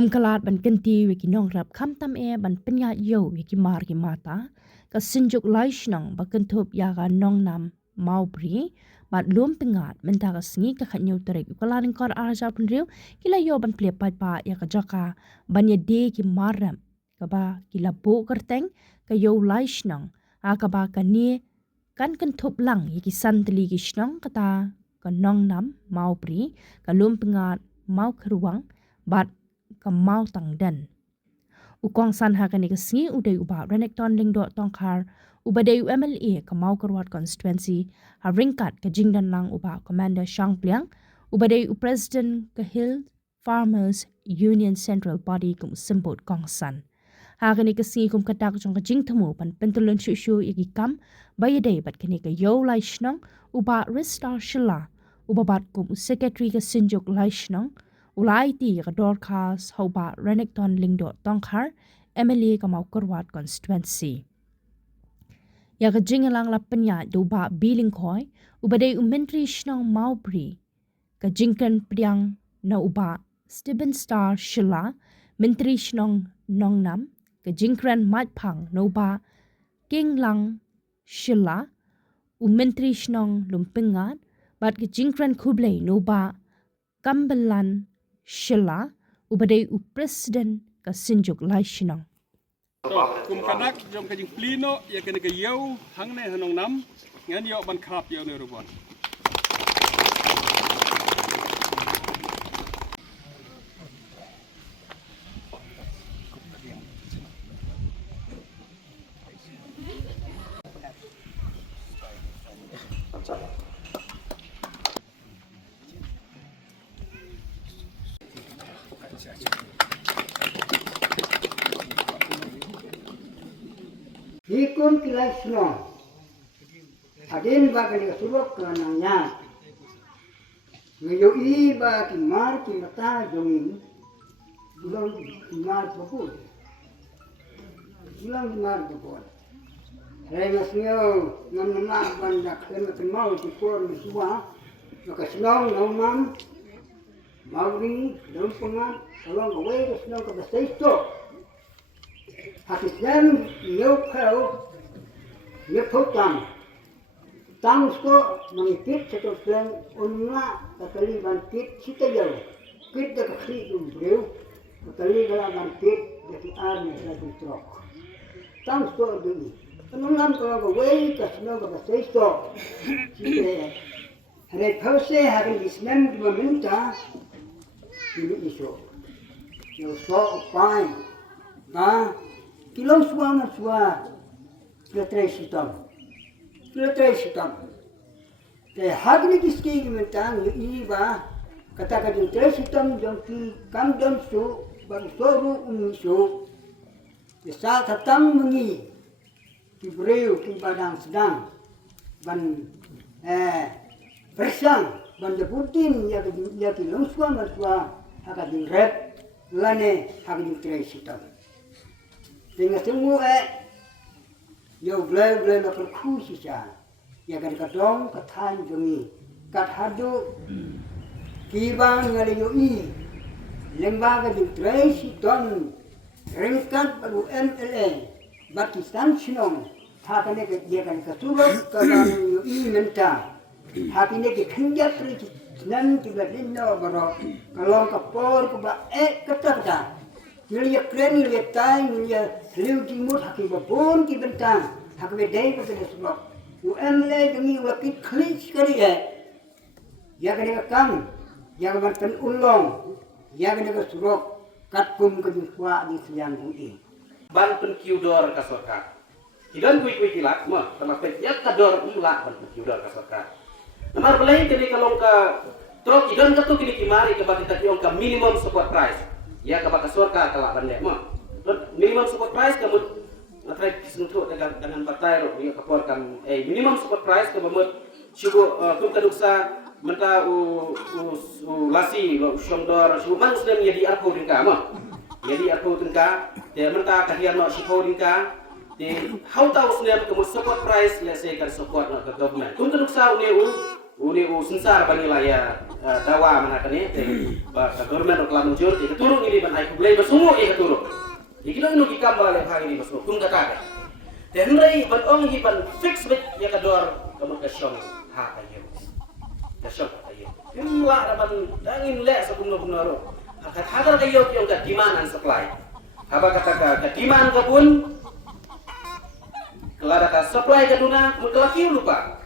kum kalat ban kenti wiki nong rap kam tam ban penya yo wiki mar ki mata ka sinjuk laishnang ba kentup ya ga nong nam maubri bat lum pengat menta ka sngi ka khanyo terek ukalaning kor arja punriu kila yo ban ple pa ya ka jaka ban ya de ki maram ka ba kila bo kerteng ka yo laishnang ka ba ka ni kan kentup lang yiki santli ki shnang kata ka nong nam maubri ka lum pengat mau keruang bat ka mau tang den ukong san ha kani ka sngi udai uba renekton lingdo tongkar ubadai UMLA ka mau kerwat constituency ha ringkat ka jingdan lang uba commander Shang Pliang ubadai president ka Hill Farmers Union Central Body kum simbot kong san ha kani ka sngi kum katak jong ka jing thamu pan pentulun shushu igi kam bayadai bat kani ka yo lai shnang uba Ristar Shilla uba bat kum secretary ka sinjuk lai shnang ulai ti ka dorcas hoba renekton lingdo tongkar MLA ka mau kerwat constituency ya ka jingalang la penya doba biling khoi ubadai menteri shnong maubri ka jingkan priang na uba Stephen Star Shilla menteri shnong nongnam ka jingkran matphang na uba kinglang Shilla menteri shnong lumpengat bat ka jingkran kublai na uba kambelan Shilla ubadai president ka sinjuk lai shinang kum kanak jom kajing plino ya kene ke yau hangne hanong nam ngan yo ban krap yo ne rubon Hikun kilai sno, adin bagai kesulok kananya, ngejoi bagi mar kimata jongin, bulan mar pukul, Saya masih nama banyak kena mau tikor semua, maka senang nomam, mauri dalam pengat, kalau gawe senang ke besar itu. Hakisnya nhiều khâu nhiều tang tang sko mengikut satu plan unna kali bangkit kita jauh kita kasih umbreu kali kalau bangkit jadi army lagi truk tang sko dulu penunggang kalau gue kasih ke besesto kita hari pause hari Islam dua minta ini isu yo so fine nah kilong suama letrai sitam. Te hagni kiski mentang iba kata letrai sitam jongki kamdam su bang soru unisu. Te sa tatang mengi kibreu ki badang sedang ban persang ban deputin ya kilong suama hakadin red lane hagni letrai sitam. Dengan semua yo glai na perkusi sa ya kan kadong katan jongi kat hadu kibang ngale yo lembaga di tracy ton ringkat baru MLA Pakistan sinong hakane ke dia kan kasulok kadang yo menta hakine ke khenjat tri nan tiba dinno baro kalong kapor ko ba kata Nilihat keren, nilihat tay, nilihat liu timur, haki babon ki bentang, haki bedai pada sebab. UMLA demi wakil klis sekali ya kena kam, ya kena ulong, ya kena surok, katkum kejuswa di siang ini. Ban penkiudor kasorka. Kidan kui kilat, mah termasuk ya kador ulah ban penkiudor kasorka. Namar belai kini kalau ka, terus kidan katu kini kimari ke bagi tadi ka minimum support price. Ya kabaka sorka kalak bandai mah minimum support price kamu matrai sentuh dengan partai ro ya kaporkan minimum support price kamu syugo kum kaduksa menta u lasi lo syongdor syugo man muslim jadi aku dingka mah jadi aku dingka de menta kahian no syugo dingka de how tahu muslim kamu support price ya saya kan support no ke government kum kaduksa uni uni sensar banilaya dawa manakane te ka government okla muncul ke turun ini ban ai kublai basumu ke turun ikilo inu ki kambal le phang ini basu kum kata te hendrai ban ong hi ban fix bet ya kador kamu ka syong ha kayo ka syong kayo imla ban dangin le sa kumno kumno akat hadar kayo yung ka demand and supply haba kata ka demand ka pun kelada ka supply ka duna kelaki lupa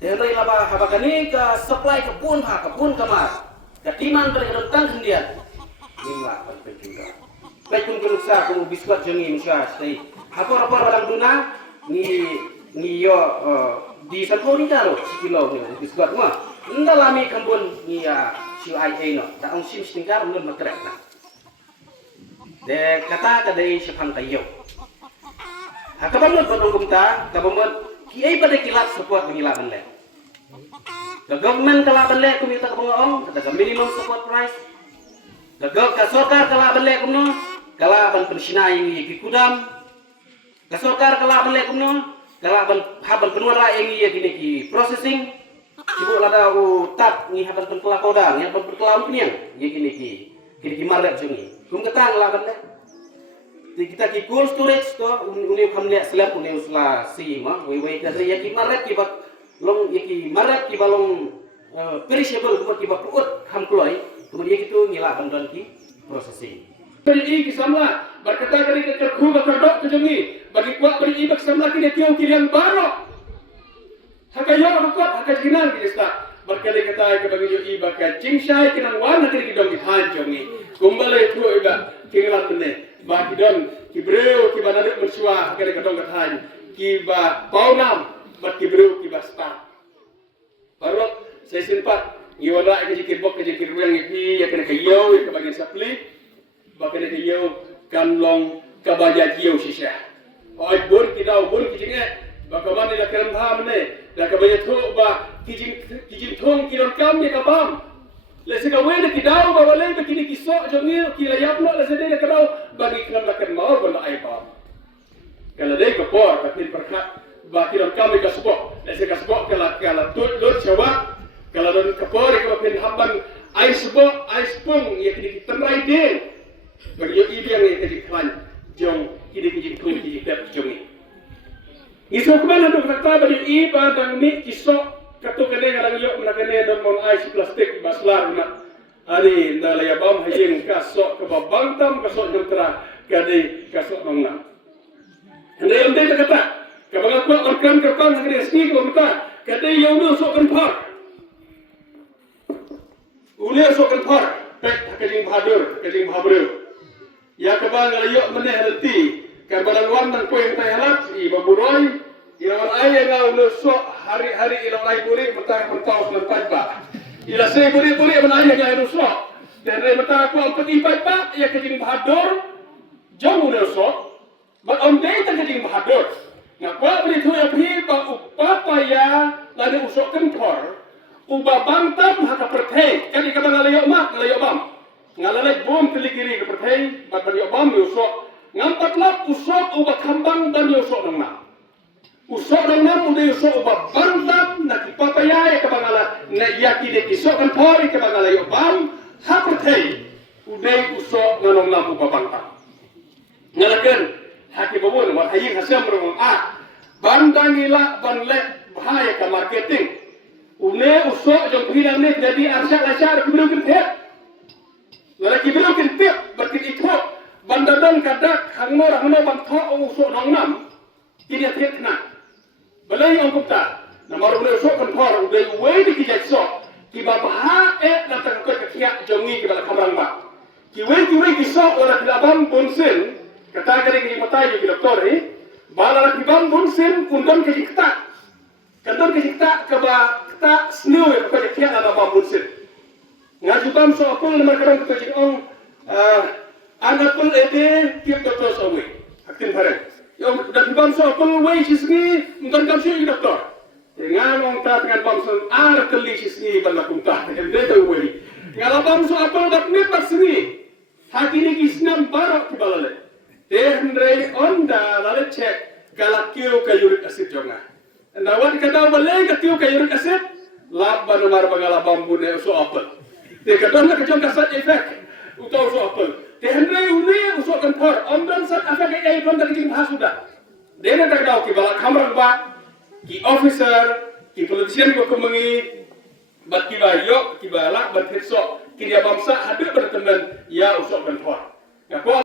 Henry laba habakani ka supply ke pun kamar. Ka timan pada rentang hendian. Nimla pada juga. Baik pun keruksa kamu biskuat jengi misal stay. Apa-apa barang duna ni yo di sanko ni karo sekilo ni biskuat mah. Nda lami kambun ni ya siu ai no. Da ong sim stingkar mun makrek na. De kata kadai sepang kayo. Hakabamot padong kumta, kabamot kiai pada kilat support mengilaban le. The government kalaban le kumita kabangaong, kata minimum support price. The kasokar kalaban le kumno, kalaban pensinai yang kikudam. Kasokar kalaban le kumno, kalaban haban penwara yang kini ki processing. Ibu lada tap ni haban penkelapodang, yang penkelam kinian, kini ki marlet jungi. Kum kata kalaban le. Kita ki cold storage to uni khamle slab uni usla si ma we ka ya ki marat ki bak long ki marat ki balong perishable ki bak ut kham kloi kemudian itu ngila bandan ki processing Beri ki samla berkata dari ke khu ka dok ke jengi bagi kuat beri ibak samla ki tio kirian baro hakayo ko hakajinan ki sta berkali kata ke bagi yo ibak ka jingshai kinan wan ki dong ki han jongi kumbale tu ibak kingalan bene ba kidon kibreu ki banaduk bersua kare kadong kathan ki ba paunam bat kibreu ki basta baru saya sempat iwala ke jikir bok ke jikir yang iki ya kena kayo ke bagian sapli ba kena kayo kanlong kabaja jiu sisya oi bur kidau bur kijinge ba kaman la keram tham ne la kabaja thu ba kijing thong kilon kam ni kabam Lesi kawin na kidaw bawalay na kinikiso jongil kilayap na lesi day na kadaw bagi kinam na kanmao bala ay pa. Kala day kapor kapil perkat ba kinam kami kasubok lesi kasubok kala tut sawa kala don kapor kapil haban ay subok ay spung ya kinikitamray din bagi yo ibiyang ya kajikhan jong kinikijikun kijikdap jongi. Iso kuman na kata bagi iba dang ni kiso kato kene ngalang yok nakene don mon ice plastik baslar na ani ndalaya bam hajing kaso kababantam kaso nutra kade kaso mangna ande ande kata kabanga ko orkan kapang ngene ski ko mata kade yono so kan par ule so kan par pek kajing bhadur ya kabanga yok mene halti kabalang wan nang ko yang tayalat i baburoy ilawan ay nga ulo hari-hari ilang ay buri matang pertaus ng pagba. Ila say buri-buri manaya nga iluso. Dere matang ko ang pag-ibay pa, iya kajing bahador, jong ulo but on day ta kajing bahador. Nga kwa beri tuya pipa upapaya lani usok kempor, ubabantam haka pertay. Kani ka ngalayo mak, ngalayo bam. Ngalalay bom piligiri ka pertay, bat ngalayo bam usok. Ngampat lap usok ubakambang dan usok ng mak. Usok ng nam udah usok ubah bantam na kipapaya ya kabangala na yaki de kisok kan pori kabangala yo bam hapertay udah usok ng nam ubah bantam ngalakan haki babon war haying hasam rong bandang ila banle bahaya ka marketing une usok jong hilang ne jadi arsyak kibru kintet ngala kibru kintet berkin itu bandadon kadak hangmor bang tho usok ng nam kini tiat kena balay ang kumta na marunay usok kan par uday way di kijak sok kiba baha na tangko kakiya jongi kiba kamrang ba kiway kisok wala kilabang bunsin kata kali matay yung doktor bala na kibang bunsin kundon kajikta kaba kata snew yung kakiya na babang bunsin nga jubam so akong naman karang kajik ang anak pun ete kip doktor sa way aktin pareng yung dakibam so akong way sisgi ngan kamsi yung doktor ngamong ta dengan bangsa keli sisgi bala kumta ende to way ngalabam so akong dakne pasri hakini kisnam barok kibalale Hendrei onda lale cek galakio ka uric acid jonga. Nawan kadaw balay ka tiyo ka uric acid lap banamar bangala bambu ne usuk apa. Te kadon na kajong kasat efek utau usuk apa. Te hendrai uni usuk kan por omdan sat efek ai don dari jing hasuda. Dena tak dau ki balak hamrang ba ki officer ki politician ko kemengi bat ki ba yok ki balak bat hitso ki dia bangsa hadir berteman ya usuk kan por. Ya ko